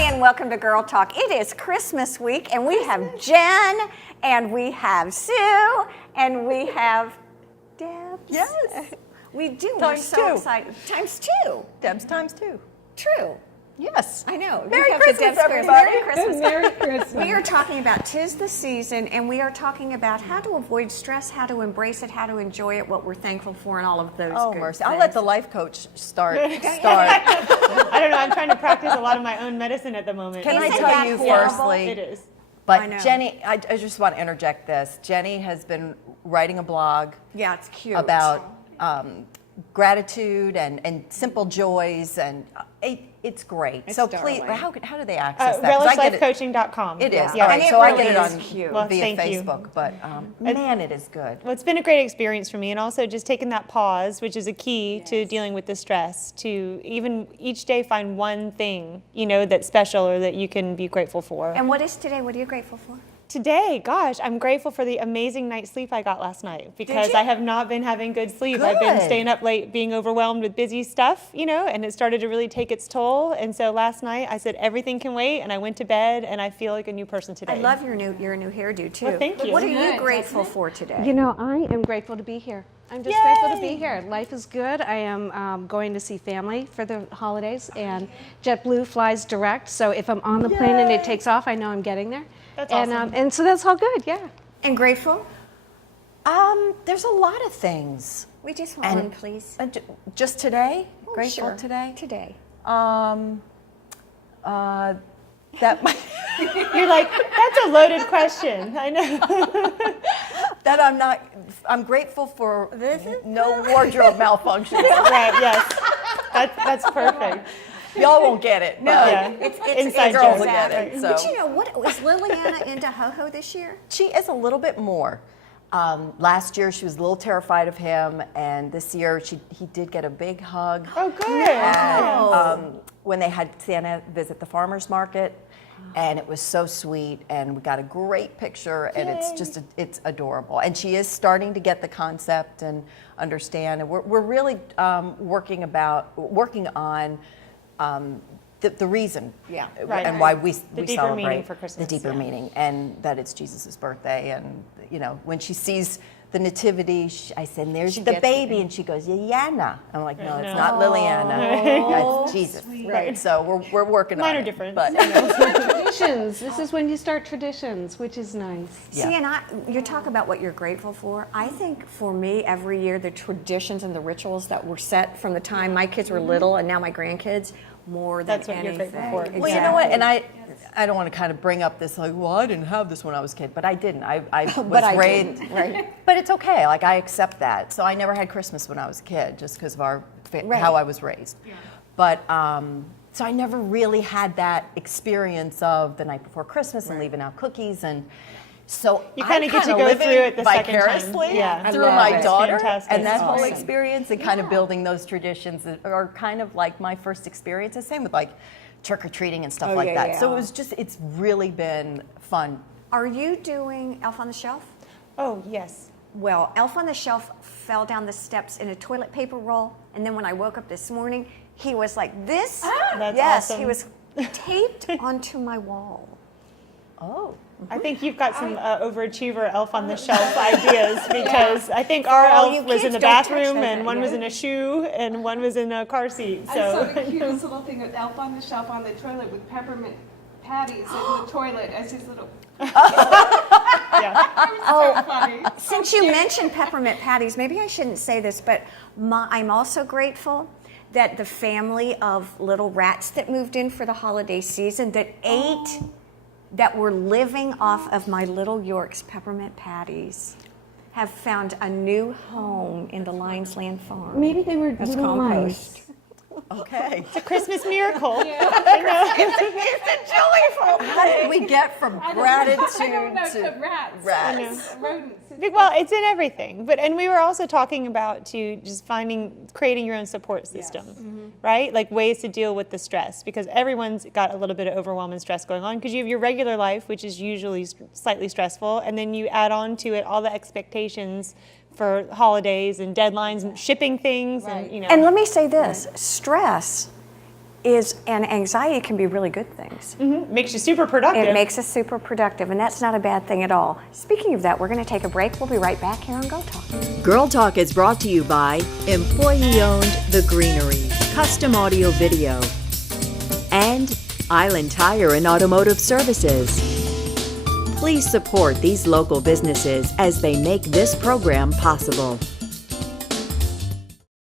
and welcome to Girl Talk. It is Christmas week, and we have Jen, and we have Sue, and we have Debs. Yes. We do. We're Times so two. excited. Times two. Debs times 2. True. Yes. I know. Merry We have the Christmas, Debs everybody. Merry Christmas. Merry Christmas. We are talking about 'tis the season, and we are talking about how to avoid stress, how to embrace it, how to enjoy it, what we're thankful for, and all of those Oh, good mercy. things. I'll let the life coach start. I don't know. I'm trying to practice a lot of my own medicine at the moment. Can I Isn't tell that you horrible? firstly? It is. I know. But Jenny, I just want to interject this. Jenny has been writing a blog Yeah, it's cute. about gratitude and simple joys, and it's great. It's so please, darling. how do they access that? 'Cause I get it. RelishLifeCoaching.com. It is. Yeah. All right, And it so I really get it is on cute. Well, via thank you. Facebook, but man, it is good. Well, it's been a great experience for me, and also just taking that pause, which is a key to dealing with the stress, to even each day find one thing, that's special or that you can be grateful for. And what is today? What are you grateful for? Today, gosh, I'm grateful for the amazing night's sleep I got last night, because you? I have not been having good sleep. I've been Good. staying up late, being overwhelmed with busy stuff, and it started to really take its toll. And so last night I said everything can wait, and I went to bed, and I feel like a new person today. I love your new hairdo too. Well, thank you. What are you Good, grateful for today? You know, I am grateful to be here. I'm just grateful to be here. Life is good. I am going to see family for the holidays, and JetBlue flies direct. So if I'm on the plane and it takes off, I know I'm getting there. That's and, awesome. And so that's all good, yeah. And grateful? There's a lot of things. We just want And- one, please. Just today? Oh, Grateful sure. today? Today. That You're like, that's a loaded question. I know. that I'm grateful for no wardrobe malfunctions. Right, yes. That's perfect. Y'all won't get it. No, It's Inside girls joke. will get it. So. But you know what? Was Liliana into ho-ho this year? She is a little bit more. Last year she was a little terrified of him, and this year he did get a big hug. Oh, good. And, when they had Santa visit the farmer's market, and it was so sweet, and we got a great picture, and it's adorable. And she is starting to get the concept and understand, and we're really working on the reason, Right. and why we The deeper celebrate meaning for Christmas, the deeper yeah. meaning, and that it's Jesus' birthday, and when she sees the nativity, I said, and there's the gets baby, and she goes, Yana. I'm like, no, it's not Liliana, that's Jesus. Right. So we're working on it. Minor difference. But Traditions. This is when you start traditions, which is nice. Yeah. See, and you talk about what you're grateful for. I think for me, every year, the traditions and the rituals that were set from the time my kids were little and now my grandkids, more than That's what you're anything. grateful for. well, you know what? And I don't want to kind of bring up this like, well, I didn't have this when I was a kid, but I didn't. I was But I raised, didn't, right. But it's okay. Like I accept that. So I never had Christmas when I was a kid, just because of how I was raised. Yeah. But so I never really had that experience of the night before Christmas and leaving out cookies, and so You I kinda get to go living through it the second time. vicariously Yeah. I through love my it. daughter, Fantastic. and that That's whole awesome. experience, and kind of building those traditions that are kind of like my first experiences. Same with like trick-or-treating and stuff Oh, like yeah, that. So yeah. it's really been fun. Are you doing Elf on the Shelf? Oh, yes. Well, Elf on the Shelf fell down the steps in a toilet paper roll, and then when I woke up this morning, he was like this. That's yes, awesome. he was taped onto my wall. Oh. I think you've got some overachiever elf on the shelf ideas, because I think our all you elf was in kids, the don't touch bathroom, that, and one was in a shoe, and one was in a car seat. I saw So the cutest little thing with Elf on the Shelf on the toilet with peppermint patties in the toilet as his little. yeah. So funny. Since you mentioned peppermint patties, maybe I shouldn't say this, but I'm also grateful that the family of little rats that moved in for the holiday season that were living off of my little York's peppermint patties have found a new home in the Lions Land Farm. Maybe they were As little compost. mice. Okay. It's a Christmas miracle. It's a joyful How did we get from gratitude I don't know, to rats. rats? Rodents. Well, it's in everything. And we were also talking about just creating your own support system, right? Like ways to deal with the stress, because everyone's got a little bit of overwhelm and stress going on, because you have your regular life, which is usually slightly stressful, and then you add on to it all the expectations for holidays and deadlines and shipping things, and And let me say this, stress and anxiety can be really good things. Makes you super productive. It makes us super productive, and that's not a bad thing at all. Speaking of that, we're going to take a break. We'll be right back here on Girl Talk. Girl Talk is brought to you by employee-owned The Greenery, custom audio video, and Island Tire and Automotive Services. Please support these local businesses as they make this program possible.